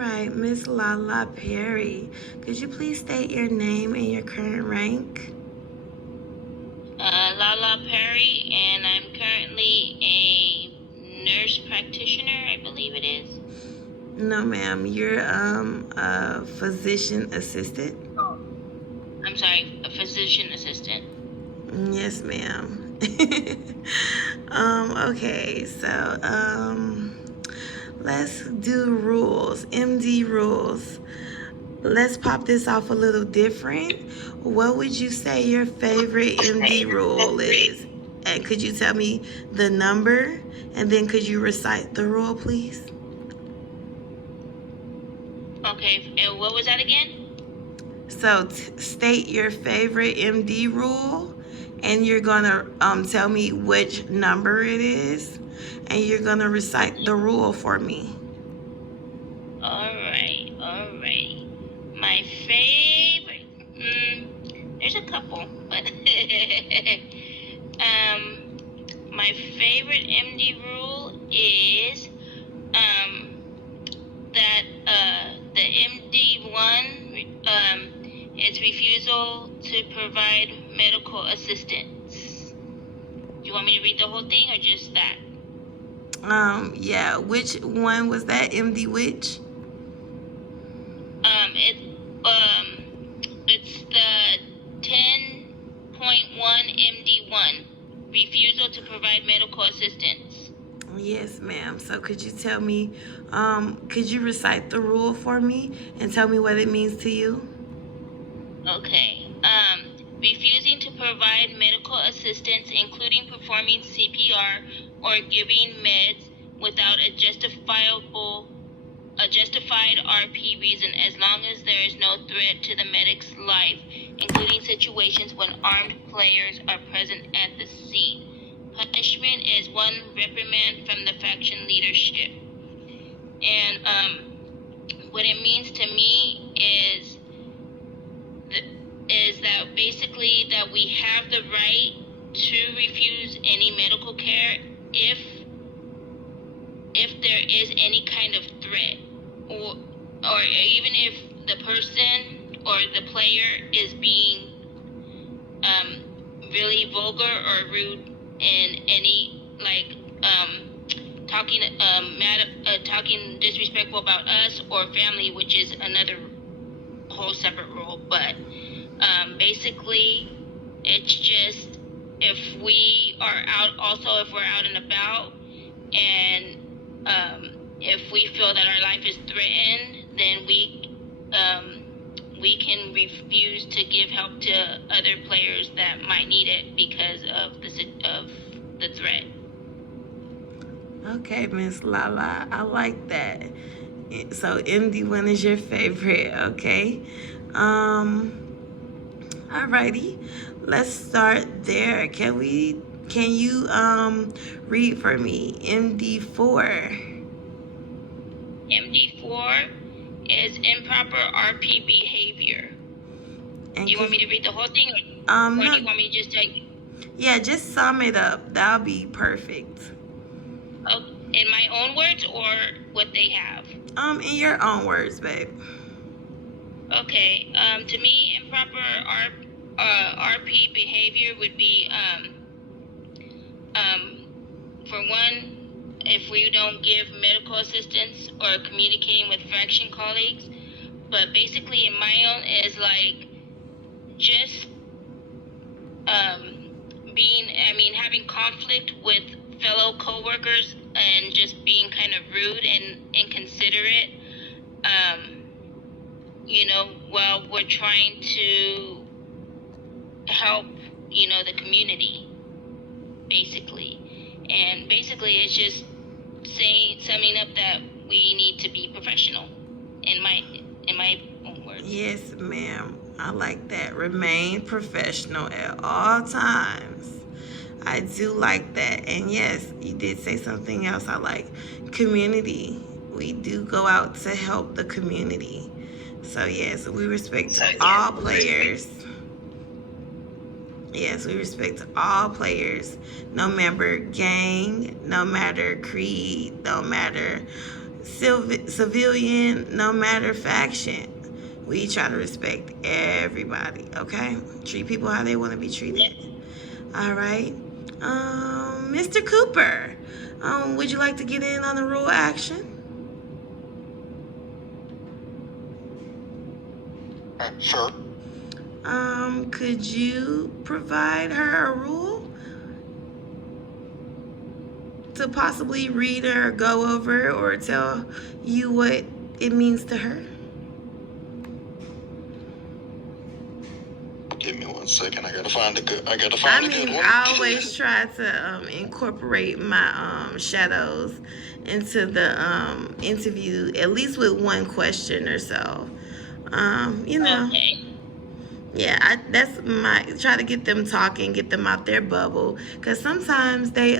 right, Miss Lala Perry, could you please state your name and your current rank? Lala Perry, and I'm currently a nurse practitioner, I believe it is. No, ma'am. You're a physician assistant. I'm sorry, a physician assistant. Yes, ma'am. Okay, so let's do rules. MD rules. Let's pop this off a little different. What would you say your favorite MD rule is? And could you tell me the number? And then could you recite the rule, please? Okay, and what was that again? So state your favorite MD rule, and you're gonna tell me which number it is, and you're gonna recite the rule for me. Alright. My favorite, there's a couple, but my favorite MD rule is that the MD1 is refusal to provide medical assistance. Do you want me to read the whole thing or just that? Yeah. Which one was that? MD which? It's the 10.1 MD1, refusal to provide medical assistance. Yes, ma'am. So could you tell me, could you recite the rule for me and tell me what it means to you? Okay. Refusing to provide medical assistance, including performing CPR or giving meds without a justified RP reason, as long as there is no threat to the medic's life, including situations when armed players are present at the scene. Punishment is 1 reprimand from the faction leadership. And what it means to me is that basically that we have the right to refuse any medical care if there is any kind of threat, or even if the person or the player is being really vulgar or rude in any, like, talking disrespectful about us or family, which is another whole separate rule. But basically, it's just if we're out and about, and if we feel that our life is threatened, then we can refuse to give help to other players that might need it because of the threat. Okay, Miss Lala, I like that. So MD1 is your favorite, okay? Alrighty, let's start there. Can you read for me MD4? MD4 is improper RP behavior. And do you want me to read the whole thing, or no, do you want me to just tell you? Yeah, just sum it up. That'll be perfect. Oh, in my own words or what they have? In your own words, babe. Okay. To me, improper RP behavior would be for one, if we don't give medical assistance or communicating with faction colleagues. But basically, in my own is like just having conflict with fellow coworkers and just being kind of rude and inconsiderate, while we're trying to help, the community, basically. And basically, it's just summing up that we need to be professional, in my own words. Yes, ma'am. I like that. Remain professional at all times. I do like that. And yes, you did say something else I like. Community. We do go out to help the community. So yes, we respect all players. Yes, we respect all players. No matter gang, no matter creed, no matter civilian, no matter faction. We try to respect everybody, okay? Treat people how they want to be treated. All right. Mr. Cooper, would you like to get in on the rule action? Sure. Could you provide her a rule to possibly read or go over or tell you what it means to her? Give me 1 second. I gotta find a good one. I always try to incorporate my shadows into the interview, at least with one question or so. Okay. Yeah, that's my try to get them talking, get them out their bubble, because sometimes they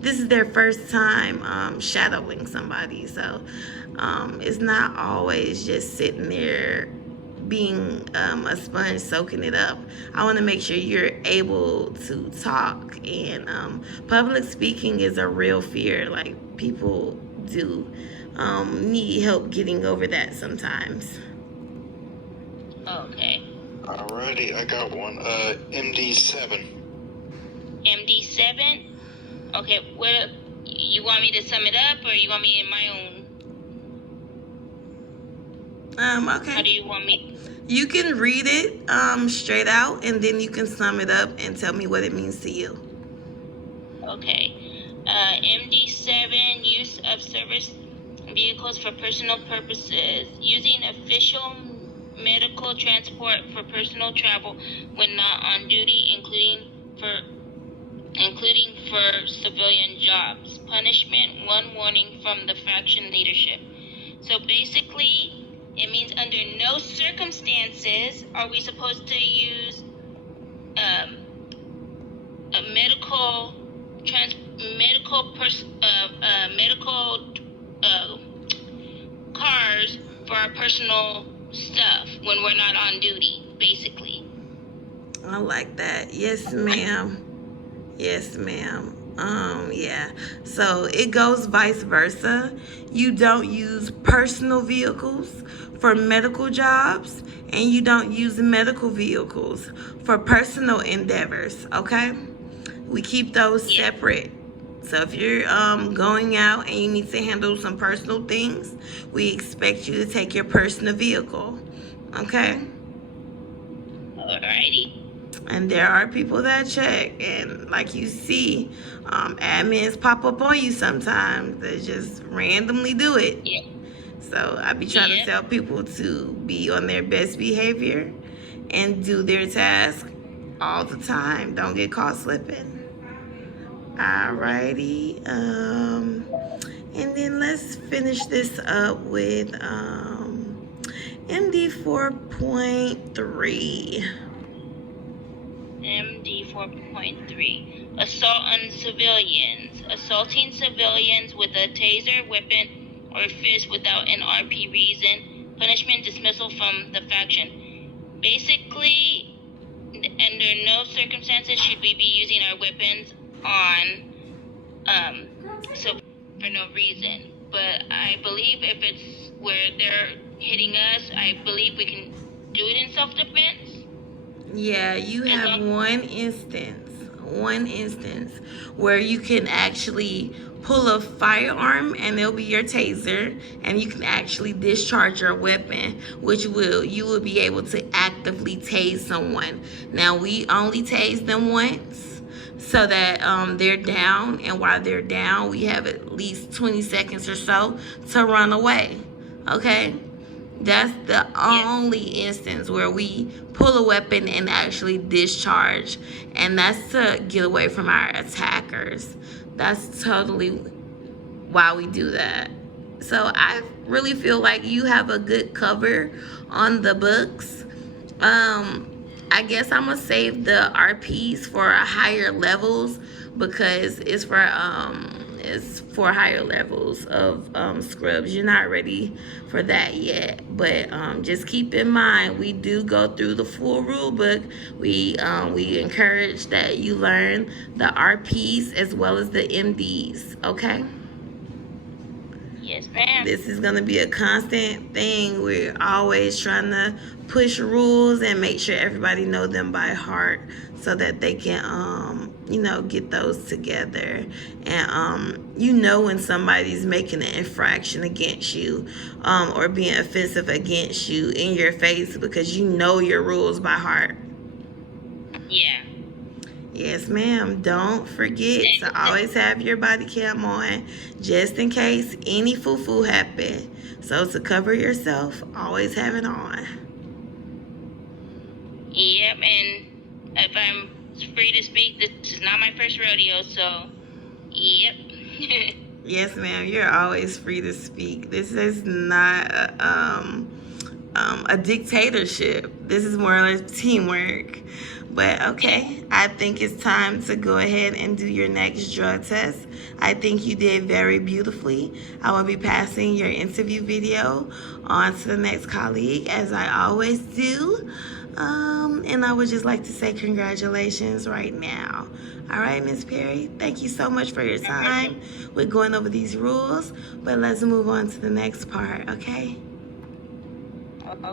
this is their first time shadowing somebody, so it's not always just sitting there being a sponge soaking it up. I want to make sure you're able to talk, and public speaking is a real fear. Like, people do need help getting over that sometimes. Okay. Alrighty, I got one. MD7. MD7. Okay. What you want me to sum it up, or you want me in my own? Okay. How do you want me? You can read it straight out, and then you can sum it up and tell me what it means to you. Okay. MD7, use of service vehicles for personal purposes, using official medical transport for personal travel when not on duty, including for civilian jobs. Punishment: 1 warning from the faction leadership. So basically, it means under no circumstances are we supposed to use a medical cars for our personal stuff when we're not on duty, basically. I like that. Yes, ma'am. Yes, ma'am. Yeah. So it goes vice versa. You don't use personal vehicles for medical jobs, and you don't use medical vehicles for personal endeavors, okay? We keep those separate. So if you're going out and you need to handle some personal things, we expect you to take your personal vehicle, okay? Alrighty. And there are people that check, and like you see, admins pop up on you sometimes. They just randomly do it. Yeah. So I be trying to tell people to be on their best behavior and do their task all the time. Don't get caught slipping. Alrighty. And then let's finish this up with MD 4.3. MD 4.3. Assault on civilians. Assaulting civilians with a taser, weapon, or fist without an RP reason. Punishment: dismissal from the faction. Basically, under no circumstances should we be using our weapons on so for no reason. But I believe if it's where they're hitting us, I believe we can do it in self-defense. Yeah, you have one instance where you can actually pull a firearm, and it'll be your taser, and you can actually discharge your weapon, which you will be able to actively tase someone. Now, we only tase them once, so that they're down, and while they're down, we have at least 20 seconds or so to run away, okay? That's the only instance where we pull a weapon and actually discharge, and that's to get away from our attackers. That's totally why we do that. So I really feel like you have a good cover on the books. I guess I'm gonna save the RPs for higher levels, because it's for higher levels of scrubs. You're not ready for that yet, but just keep in mind, we do go through the full rule book. We encourage that you learn the RPs as well as the MDs, okay? Yes, ma'am. This is going to be a constant thing. We're always trying to push rules and make sure everybody know them by heart so that they can, get those together. And, when somebody's making an infraction against you or being offensive against you in your face because you know your rules by heart. Yeah. Yes, ma'am. Don't forget to always have your body cam on just in case any foo-foo happen. So to cover yourself, always have it on. Yep, and if I'm free to speak, this is not my first rodeo, so yep. Yes, ma'am. You're always free to speak. This is not a dictatorship. This is more like teamwork. But okay, I think it's time to go ahead and do your next drug test. I think you did very beautifully. I will be passing your interview video on to the next colleague, as I always do. And I would just like to say congratulations right now. All right, Miss Perry, thank you so much for your time. We're going over these rules, but let's move on to the next part, okay?